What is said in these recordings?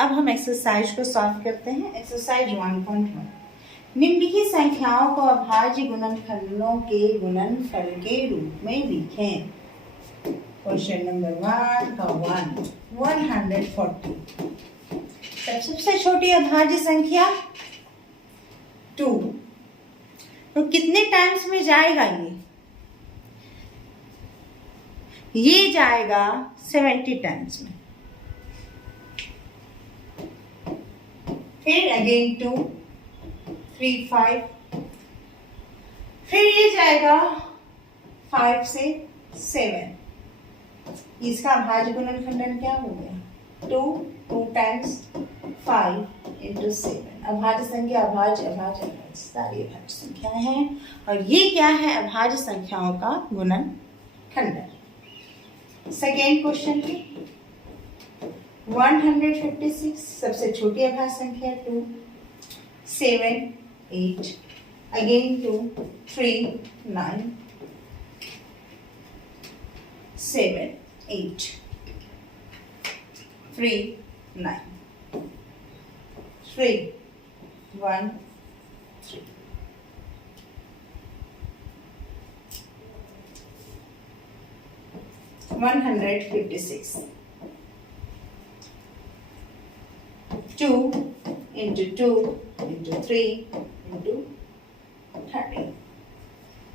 अब हम एक्सरसाइज को सॉल्व करते हैं। एक्सरसाइज 1.1, निम्नलिखित संख्याओं को अभाज्य गुणनखंडों के गुणनफल के रूप में लिखें। क्वेश्चन नंबर 1 का 140। सबसे छोटी अभाज्य संख्या 2, तो कितने टाइम्स में जाएगा ये जाएगा 70 टाइम्स में। फिर अगेन 2, 3, 5, फिर ये जाएगा 5 से 7। इसका अभाज्य गुणनखंडन क्या हो गया 2 टाइम्स 5 into 7। अभाज्य संख्या अभाज्य सारी अभाज्य संख्याएं हैं और ये क्या है अभाज्य संख्याओं का गुणनखंडन। सेकेंड क्वेश्चन की 156, सबसे छोटी अभाज्य संख्या 2, 7, 8, again 2, 3, 9, 7, 8, 3, 9, 3, 1, 3। One 156, 2 into 2 into 3 into 30,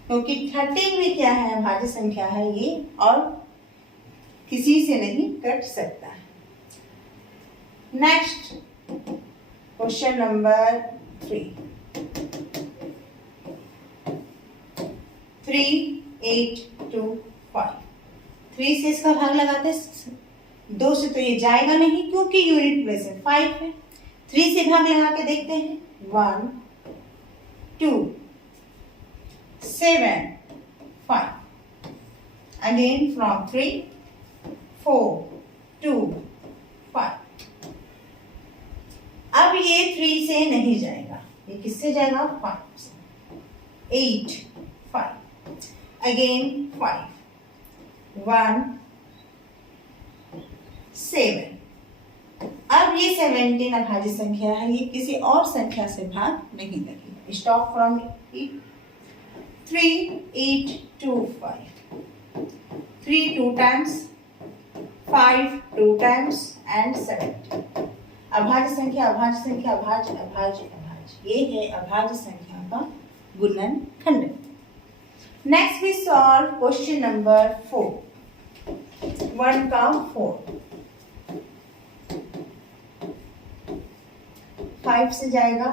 क्योंकि 30 में क्या है अभाज्य संख्या है ये और किसी से नहीं कट सकता है। Next question number 3, 3, 8, 2, 5। 3 से इसका भाग लगाते 2 से तो ये जाएगा नहीं क्योंकि यूनिट प्लेस है 5 है। 3 से भाग लगा के देखते हैं 1, 2, 7, 5, अगेन फ्रॉम 3, 4, 2, 5। अब ये 3 से नहीं जाएगा, ये किससे जाएगा 5 से। 8, 5, अगेन 5, 1, 7। अब ये 17 अभाज्य संख्या है, ये किसी और संख्या से भाग नहीं लगेगा। Stop from 3, 8, 2, 5। 3 2 times, 5 2 times and 17। अभाज्य संख्या अभाज्य संख्या अभाज्य अभाज्य अभाज्य, ये है अभाज्य संख्या का गुणनखंडन। Next we solve question number 4, 1 का 4। 5 से जाएगा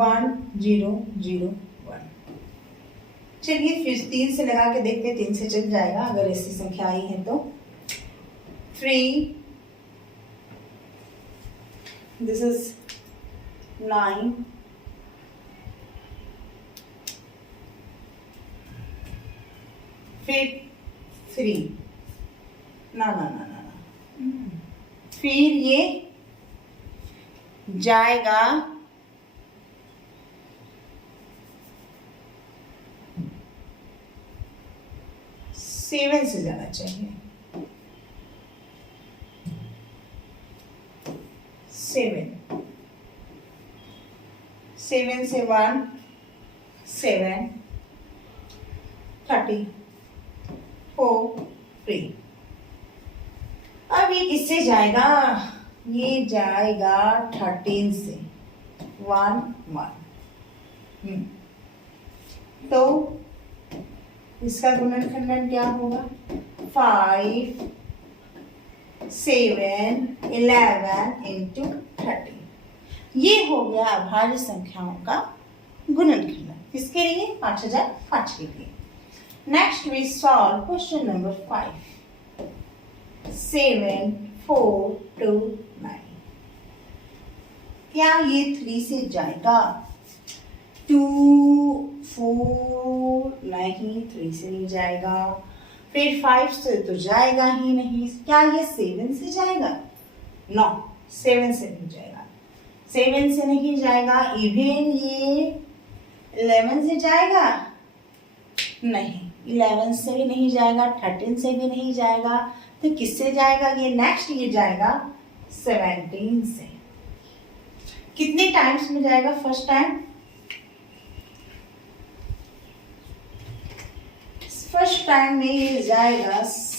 1 0 0 1। चलिए फिर 3 से लगा के देखते हैं, 3 से चल जाएगा अगर ऐसी संख्या आई है तो। 3, this is 9, फिर 3, ना फिर ये जाएगा 7 से जाना चाहिए। 7 से 1, 7, 30, 4, 3। अब ये किससे जाएगा, ये जाएगा 13 से 1 1। तो इसका गुणनखंडन क्या होगा 5 7 11 into 30। ये हो गया अभाज्य संख्याओं का गुणनखंडन। किसके लिए 5005 के लिए। Next we solve question number 5, 7 4 2 9। क्या ये 3 से जाएगा 2 4 नहीं, 3 से नहीं जाएगा। फिर 5 से तो जाएगा ही नहीं। क्या ये 7 से जाएगा? नो, 7 से नहीं जाएगा। 7 से नहीं जाएगा। इवन ये 11 से जाएगा? नहीं, 11 से भी नहीं जाएगा, 13 से भी नहीं जाएगा, तो किससे जाएगा ये नेक्स्ट? ये जाएगा 17 से। कितने टाइम्स में जाएगा? फर्स्ट टाइम, फर्स्ट टाइम में ये जाएगा 17।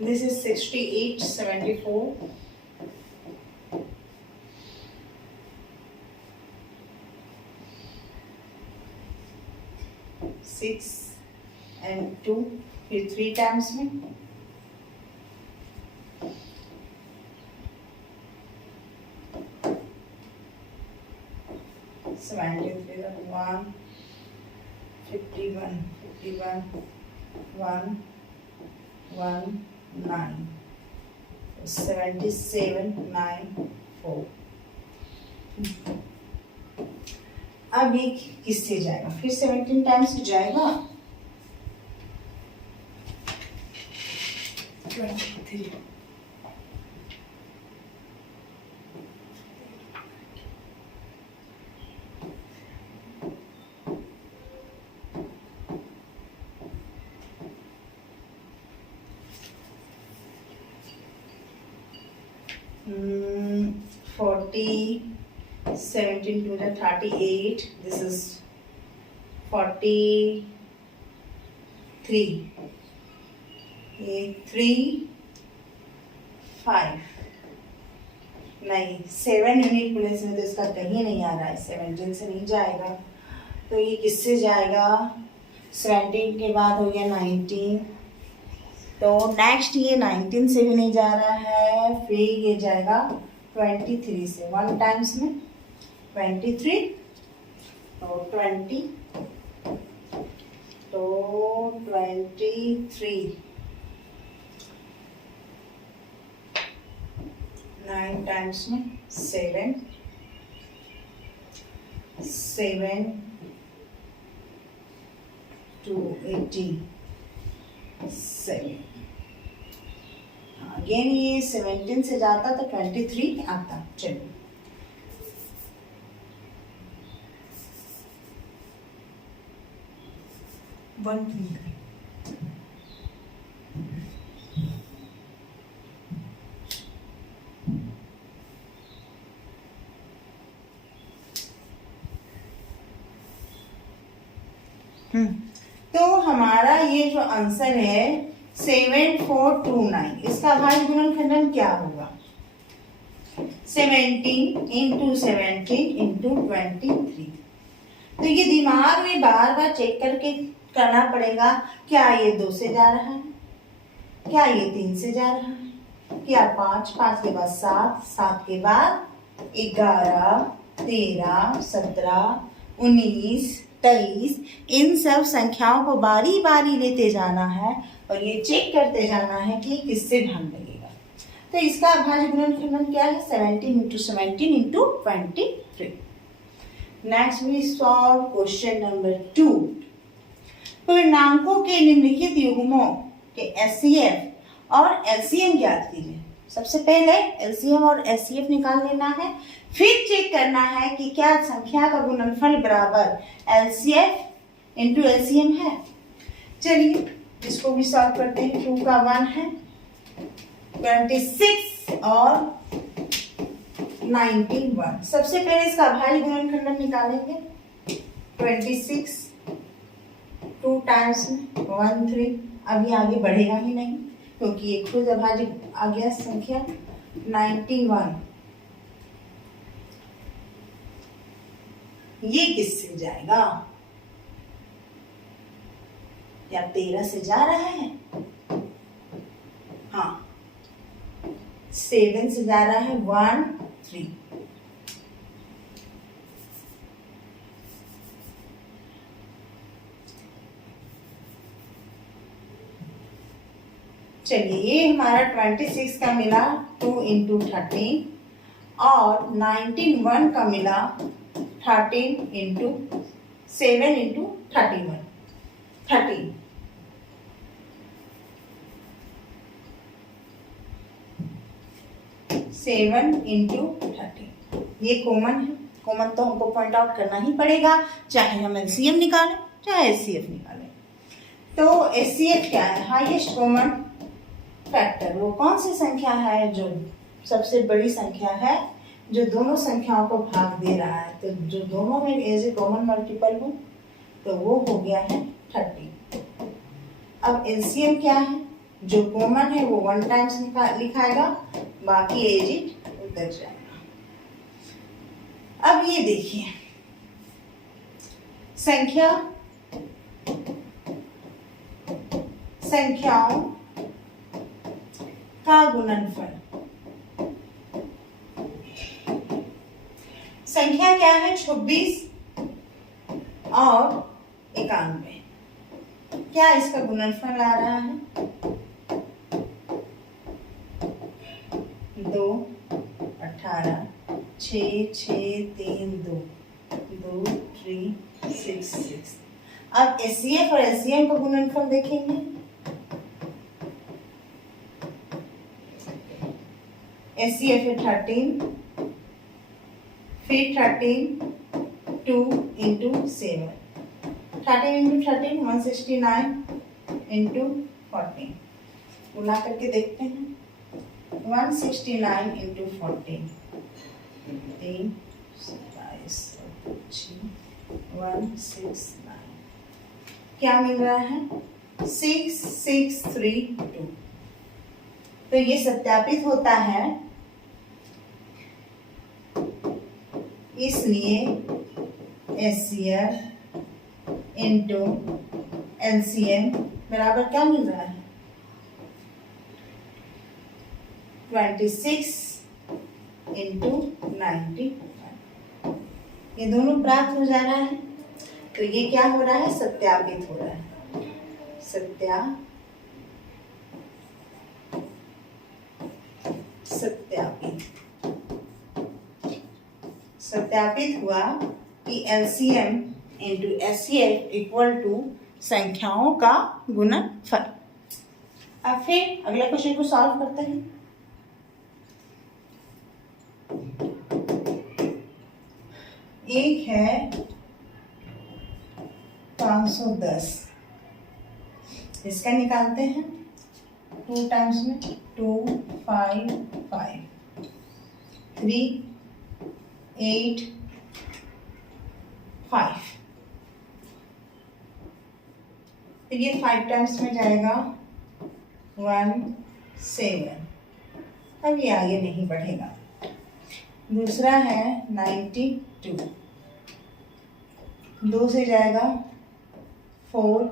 This is 68, 74. 6 and 2, फिर 3 टाइम्स में। सेवेंटी 1, 51, 1, 9, 77, 9, 4। अब ये किससे जाएगा? फिर 17 टाइम्स जाएगा। 23। Hmm, 40, 17 to the 38. This is 43. ये 3, 5 नहीं, 7 यूनिट प्लेस में तो इसका कहीं नहीं आ रहा है, 17 से नहीं जाएगा। तो ये किससे जाएगा? 17 के बाद हो गया 19, तो नेक्स्ट ये 19 से भी नहीं जा रहा है। फिर ये जाएगा 23 से, 1 टाइम्स में 23, तो 20, तो 23, 9 टाइम्स में 7, 7 to 18, 7। अगेन ये 17 से जाता तो 23 आता। चलिए तो हमारा ये जो आंसर है 7429, इसका भाज्य गुणनखंडन क्या होगा? 17 into 17 into 23। तो ये दिमाग में बार बार चेक करके करना पड़ेगा, क्या ये 2 से जा रहा है, क्या ये 3 से जा रहा है, क्या 5, 5 के बाद 7, 7 के बाद 11, 13, 17, 19, 23, इन सब संख्याओं को बारी बारी लेते जाना है और ये चेक करते जाना है कि किससे भाग लगेगा। तो इसका भाज्य गुणनखंडन क्या है? 17 into 17 into 23। Next we solve question number 2। पूर्णांकों के निम्नलिखित युग्मों के HCF और LCM ज्ञात कीजिए। सबसे पहले LCM और HCF निकाल लेना है, फिर चेक करना है कि क्या संख्या का गुणनफल बराबर LCF इंटू LCM है। चलिए इसको भी सॉल्व करते हैं। 2 का 1 है, 26 और 91। सबसे पहले इसका भाज्य गुणनखंडन निकालेंगे। 26 2 टाइम्स 1 3, अभी आगे बढ़ेगा ही नहीं क्योंकि ये खुद अभाज्य आ गया संख्या। 91 ये किससे जाएगा? या 13 से जा रहा है? हाँ, 7 से जा रहा है। 1 3। चलिए ये हमारा 26 का मिला 2 into 13 और 91 का मिला 13 into 7 into 31 13। 7 इंटू 30। ये कॉमन है, कॉमन तो हमको पॉइंट आउट करना ही पड़ेगा, चाहे हम एलसीएम निकालें चाहे एचसीएफ निकालें। तो एचसीएफ क्या है? Highest common factor. वो कौन सी संख्या है जो सबसे बड़ी संख्या है, जो दोनों संख्याओं को भाग दे रहा है। तो जो दोनों में एज ए कॉमन मल्टीपल हो तो वो हो गया है 30। अब एलसीएम क्या है? जो कॉमन है वो 1 टाइम्स लिखाएगा, बाकी एज इट उतर जाएगा। अब ये देखिए, संख्याओं का गुणनफल। संख्या क्या है? 26 और 91। क्या इसका गुणनफल आ रहा है? 2, 18, 6, 6, 3, 2, 2, 3, 6, 6। अब एचसीएफ और एलसीएम का गुणनफल देखेंगे। एचसीएफ है 13, फिर 13, 2 इंटू 7, 13 इंटू 13 169 इंटू 14। बुला करके देखते हैं। 169 इंटू 14, 3, 27, 169। क्या मिल रहा है? 6632। तो ये सत्यापित होता है, इसलिए एचसीएफ इंटू एलसीएम बराबर क्या मिल रहा है? 26 इंटू 91। ये दोनों प्राप्त हो जा रहा है। तो ये क्या हो रहा है? सत्यापित हो रहा है। सत्यापित हुआ कि LCM into HCF equal to संख्याओं का गुणनफल। अब फिर अगले क्वेश्चन को सॉल्व करते हैं। एक है 510, इसका निकालते हैं। 2 टाइम्स में 2, 5, 5, 3, 8, 5। फिर ये 5 टाइम्स में जाएगा 1, 7। अब ये आगे नहीं बढ़ेगा। दूसरा है 92, 2 से जाएगा 4,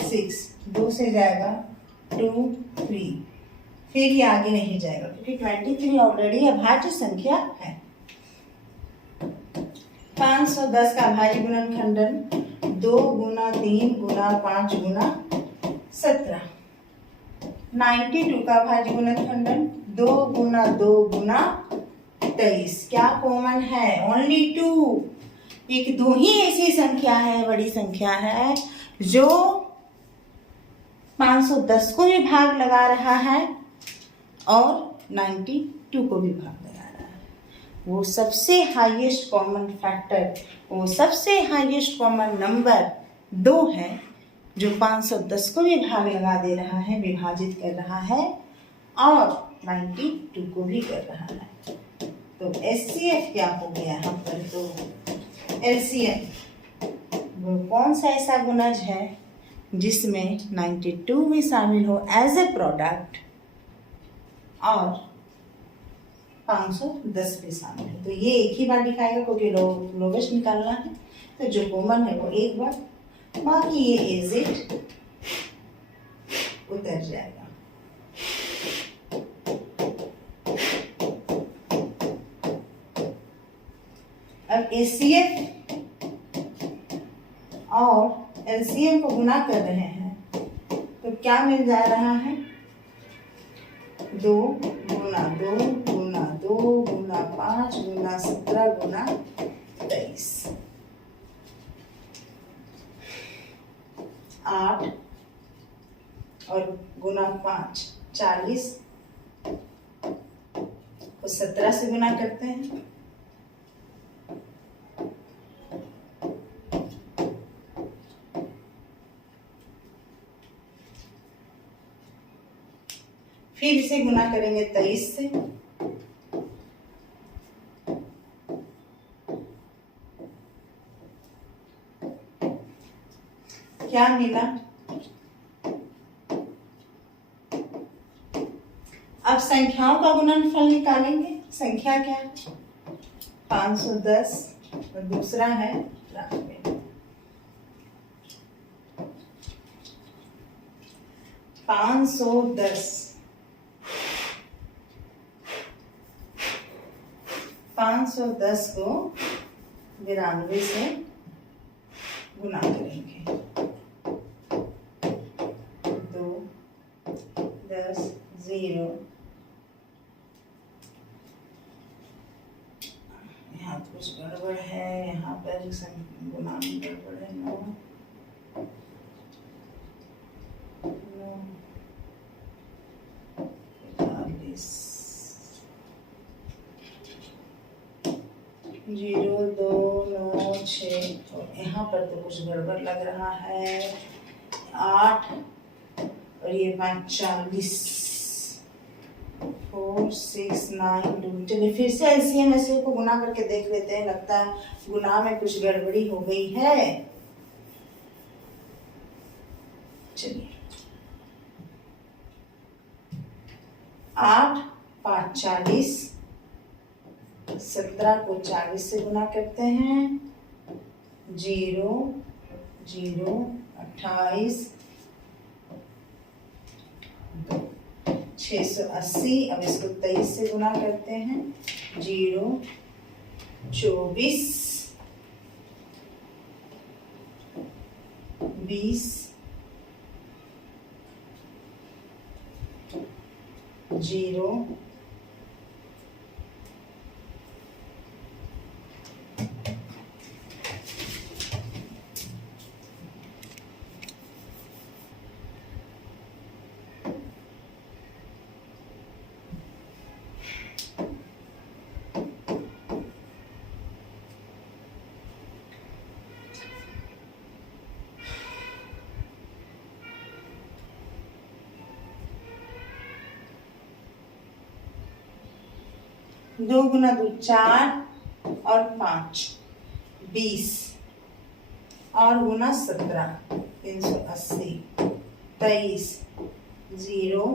6, 2 से जाएगा 2, 3। फिर ये आगे नहीं जाएगा क्योंकि 23 ऑलरेडी अभाज्य संख्या है। 510 का अभाज्य गुणनखंडन 2 गुना 3 गुना 5 गुना 17। 92 का अभाज्य गुणनखंडन 2 गुना 2 गुना 23। क्या कॉमन है? ओनली 2। एक 2 ही ऐसी संख्या है, बड़ी संख्या है, जो 510 को भी भाग लगा रहा है और 92 को भी भाग लगा रहा है। वो सबसे हाईएस्ट कॉमन फैक्टर, वो सबसे हाईएस्ट कॉमन नंबर 2 है, जो 510 को भी भाग लगा दे रहा है, विभाजित कर रहा है और 92 को भी कर रहा है। तो एचसीएफ क्या हो गया यहाँ पर? तो एलसीएम वो कौन सा ऐसा गुणज है जिसमें 92 भी शामिल हो एज ए प्रोडक्ट और 510 भी शामिल है। तो ये एक ही बार दिखाएगा क्योंकि लोवेस्ट निकालना है। तो जो कॉमन है वो एक बार, बाकी ये एज इट उतर जाएगा। अब एचसीएफ और एलसीएम को गुना कर रहे हैं तो क्या मिल जा रहा है? 2 गुना 2 गुना 2 गुना 5 गुना 17 गुना 23। 8 और गुना 5 40 को 17 से गुना करते हैं। फिर इसे गुना करेंगे 23 से। क्या मिला? अब संख्याओं का गुणनफल निकालेंगे। संख्या क्या है? 510 और दूसरा है 510 510 को 92 से गुना करेंगे। 2 10 0, यहाँ कुछ गड़बड़ है, यहाँ पर गुना में गड़बड़ है। 9 45 0 2 9 6 और यहाँ पर तो कुछ गड़बड़ लग रहा है। 8 और ये 5 40 4 6 9 2। चलिए फिर से एलसीएम एससीएम को गुना करके देख लेते हैं। लगता है गुना में कुछ गड़बड़ी हो गई है। चलिए 8 5 40, 17 को 40 से गुना करते हैं। 0 0 28 680। अब इसको 23 से गुना करते हैं। 0 24 20 0 2 गुना 2 4 और 5 20 और गुना 17 380। 23 0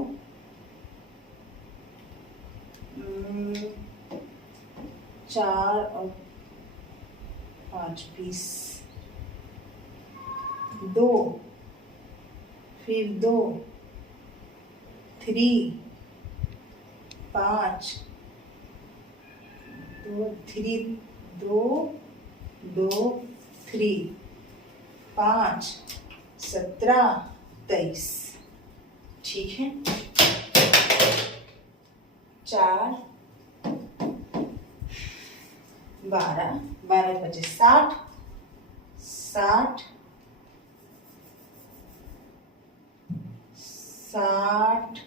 4 और 5 20। 2 फिर 2 3 5 2 3 2 2 3 5 17 23। ठीक है। 4 12 12 बचे 60 60 60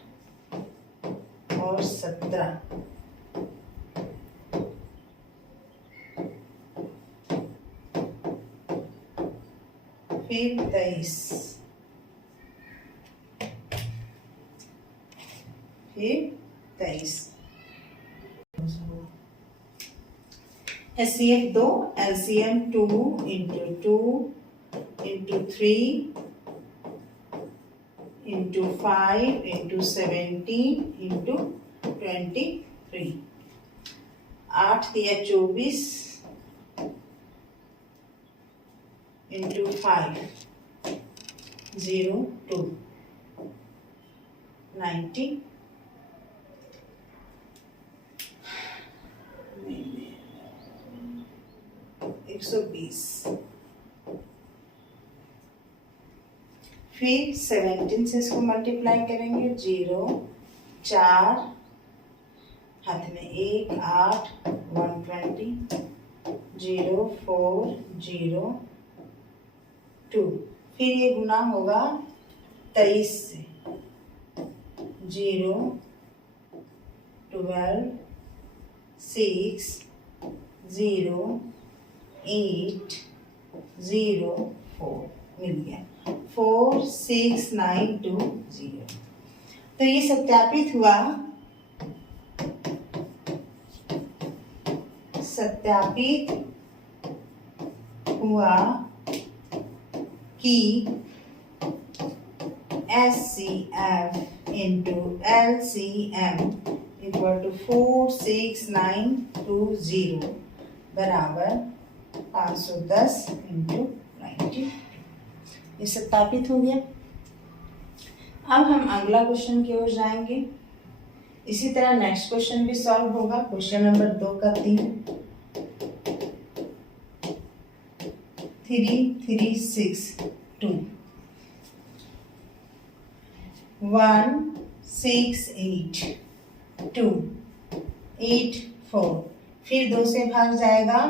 और 17। फिर 23 फिर 23। HCF 2 LCM 2 into 2 into 3 into 5 into 17 into 23। 8 दिया 24 इंटू 5 0 2 90 120। फिर 17 से इसको मल्टीप्लाई करेंगे। 0 4 हाथ में 1 8 120 0 4 0 2। फिर ये गुना होगा 23 से। 0 12 6 0 8 0 4 मिल गया। 4 6 9 2 0। तो ये सत्यापित हुआ कि SCF into LCM equal to 46920 बराबर 510 इंटू 90। ये सत्यापित हो गया। अब हम अगला क्वेश्चन की ओर जाएंगे। इसी तरह नेक्स्ट क्वेश्चन भी सॉल्व होगा। क्वेश्चन नंबर 2 का 3 3 3 6 2 1 6 8 2 8 4। फिर 2 से भाग जाएगा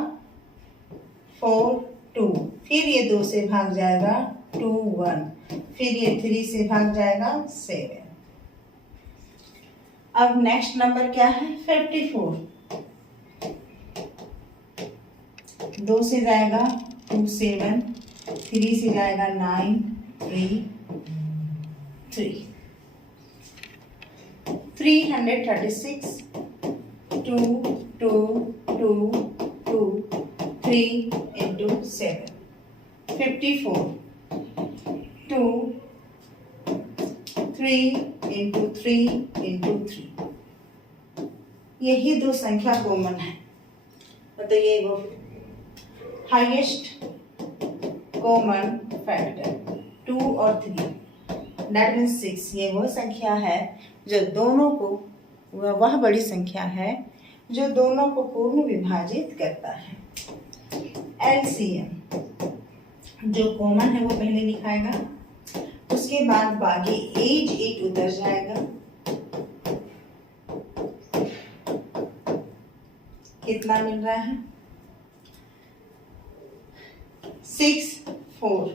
4 2। फिर ये 2 से भाग जाएगा 2 1। फिर ये 3 से भाग जाएगा 7। अब नेक्स्ट नंबर क्या है? 54। 2 से जाएगा 2 7। 3 से जाएगा 9 3 3। 336 2 2 2 2 3 into 7 54 2 3 into 3 into 3। यही दो संख्या कॉमन है। मतलब ये वो हाईएस्ट कॉमन फैक्टर 2 और 3 दैट मीन्स 6। ये वो संख्या है जो दोनों को, वह बड़ी संख्या है जो दोनों को पूर्ण विभाजित करता है। LCM जो कॉमन है वो पहले लिखाएगा, उसके बाद बाकी एज 8 उतर जाएगा। कितना मिल रहा है? 6 4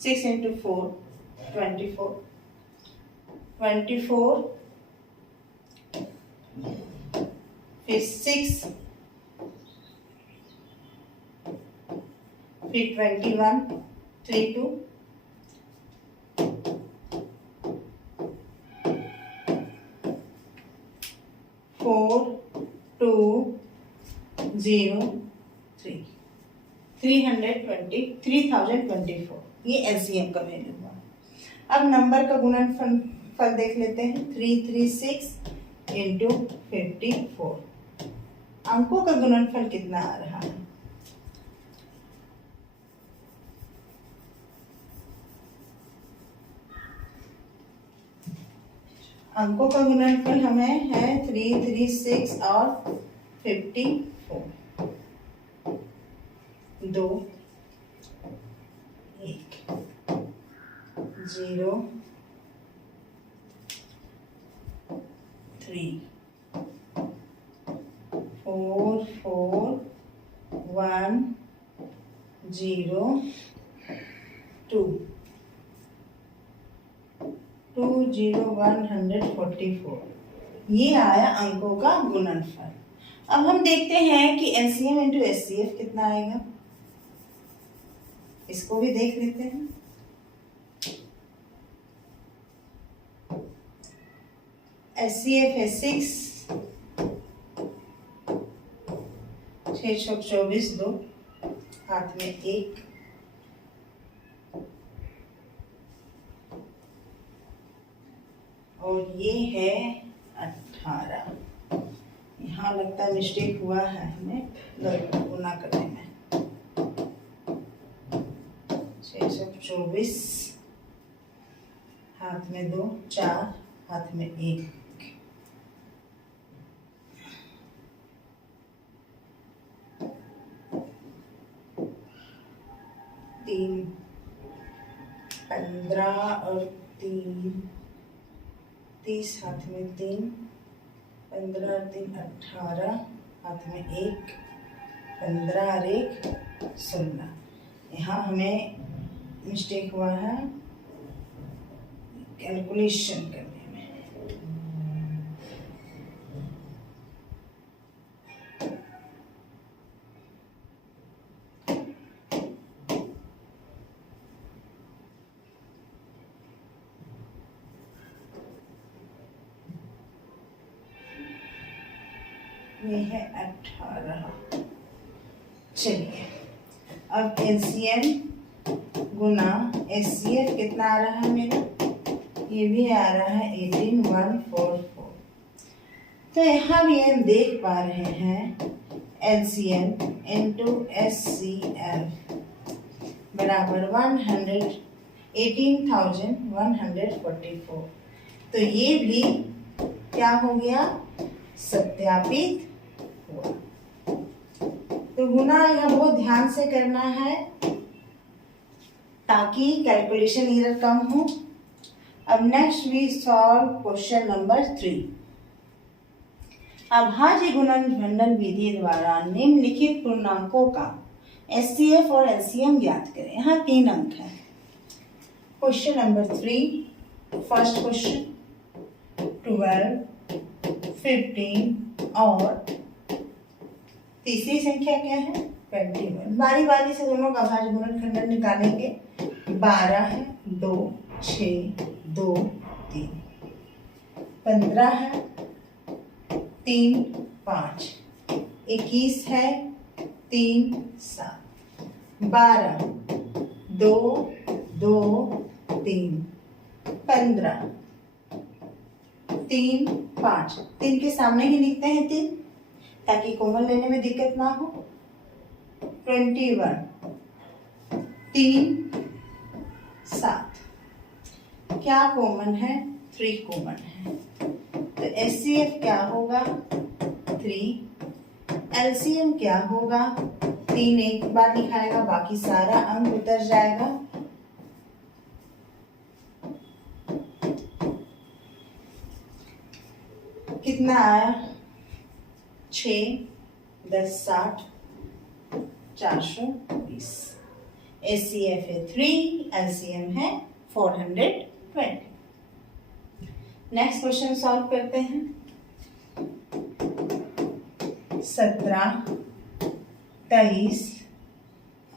6 into 4 24 24 फिर 6 फिर 21 3 2 4 2 0 3 3024। ये LCM का वैल्यू हुआ। अब नंबर का गुणनफल देख लेते हैं। 336 इंटू 54। अंकों का गुणनफल कितना आ रहा है? अंकों का गुणनफल हमें है 336 और 54। 2 1 0 3 4 4 1 0 2 2 0 144। ये आया अंकों का गुणनफल। अब हम देखते हैं कि LCM इंटू SCF कितना आएगा। इसको भी देख लेते हैं। SCF है 6 6 24 2 हाथ में 1 और ये है 18। यहाँ लगता है मिस्टेक हुआ है हमें गुना करने में। 624 हाथ में 2 4 हाथ में 1। तीन 15 और 3 30 हाथ में 3 15 और 3 18 हाथ में 1 15 और 1 16। यहाँ हमें मिस्टेक हुआ है कैलकुलेशन करने में। ये है 18। चलिए अब LCM गुना HCF कितना आ रहा है मेरा, ये भी आ रहा है 18144। तो यहाँ भी हम देख पा रहे हैं LCM इंटू HCF बराबर 18,144। तो ये भी क्या हो गया, सत्यापित हुआ। तो गुना यह बहुत ध्यान से करना है ताकि कैलकुलेशन एरर कम हो। अब next we solve question number 3। अभाज्य गुणनफंडन विधि द्वारा निम्नलिखित पूर्णांकों का HCF और LCM ज्ञात करें। यहाँ 3 अंक है। क्वेश्चन नंबर 3, फर्स्ट क्वेश्चन 12, 15 और तीसरी संख्या क्या है 21। बारी बारी से दोनों का अभाज्य गुणनखंडन निकालेंगे। 12 है, 2, 6, 2, 3, 15 है, 3, 5, 21 है, 3, 7, 12, 2, 2, 3, 15, 3, 5। 3 के सामने ही लिखते हैं 3 ताकि कोमल लेने में दिक्कत ना हो। 21, 3, 7 क्या कॉमन है, 3 कॉमन है। तो HCF क्या होगा 3, LCM क्या होगा 3 एक बार लिखाएगा, बाकी सारा अंक उतर जाएगा। कितना आया 6, 10, 60, 420। HCF है 3, LCM है 420। नेक्स्ट क्वेश्चन सॉल्व करते हैं। 17, 23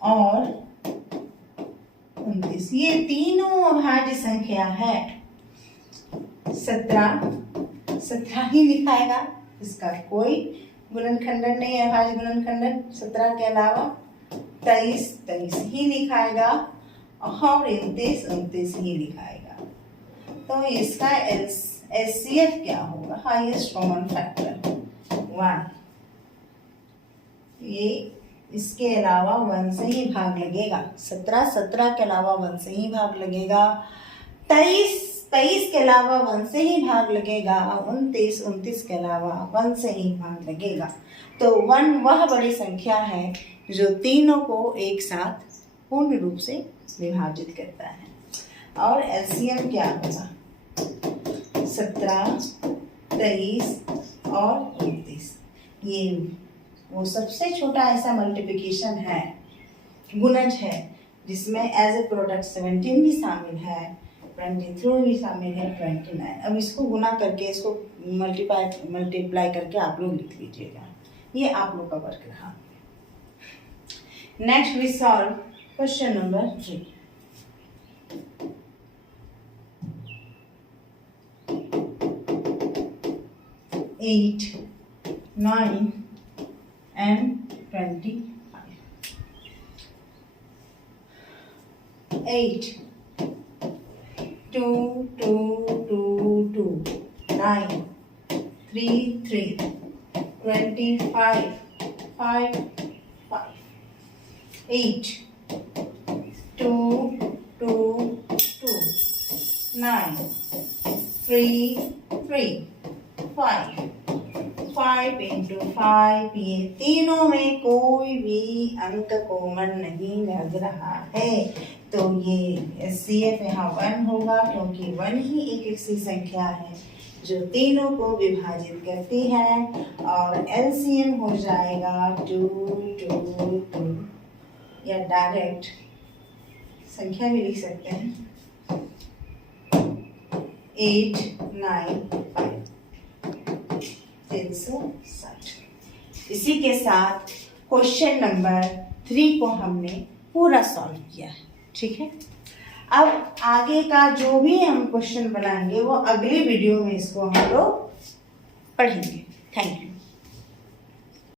और 29 ये तीनों अभाज्य संख्या है। 17 ही लिखाएगा, इसका कोई गुणनखंडन नहीं है, अभाज्य गुणनखंडन 17 के अलावा। 23 ही लिखाएगा और 29 ही लिखाएगा। तो इसका HCF क्या होगा, हाईएस्ट कॉमन फैक्टर 1। ये इसके अलावा 1 से ही भाग लगेगा। 17 के अलावा 1 से ही भाग लगेगा। 23 के अलावा 1 से ही भाग लगेगा। 29 के अलावा 1 से ही भाग लगेगा। तो 1 वह बड़ी संख्या है जो तीनों को एक साथ पूर्ण रूप से विभाजित करता है। और LCM क्या होगा 17, 23 और 29। ये वो सबसे छोटा ऐसा मल्टीप्लिकेशन है, गुणज है, जिसमें एज ए प्रोडक्ट 17 भी शामिल है, 23 भी शामिल है, 29। अब इसको गुना करके, इसको मल्टीप्लाई करके आप लोग लिख लीजिएगा। ये आप लोग का वर्क रहा। Next we solve question number 3। Eight, 9 and 25. 8, 2, 2, 2, 2, 9, 3, 3, 25, 5, 5, 8, 2, 2, 2, 9, 3, 3, 5 into 5। ये तीनों में कोई भी अंक कॉमन नहीं लग रहा है, तो ये HCF यहाँ 1 होगा, क्योंकि 1 ही एक ऐसी संख्या है जो तीनों को विभाजित करती है। और LCM हो जाएगा 2, 2, 2, या डायरेक्ट संख्या भी लिख सकते हैं 8, 9, 5, 360। इसी के साथ क्वेश्चन नंबर 3 को हमने पूरा सॉल्व किया है। ठीक है, अब आगे का जो भी हम क्वेश्चन बनाएंगे वो अगली वीडियो में इसको हम लोग पढ़ेंगे। Thank you.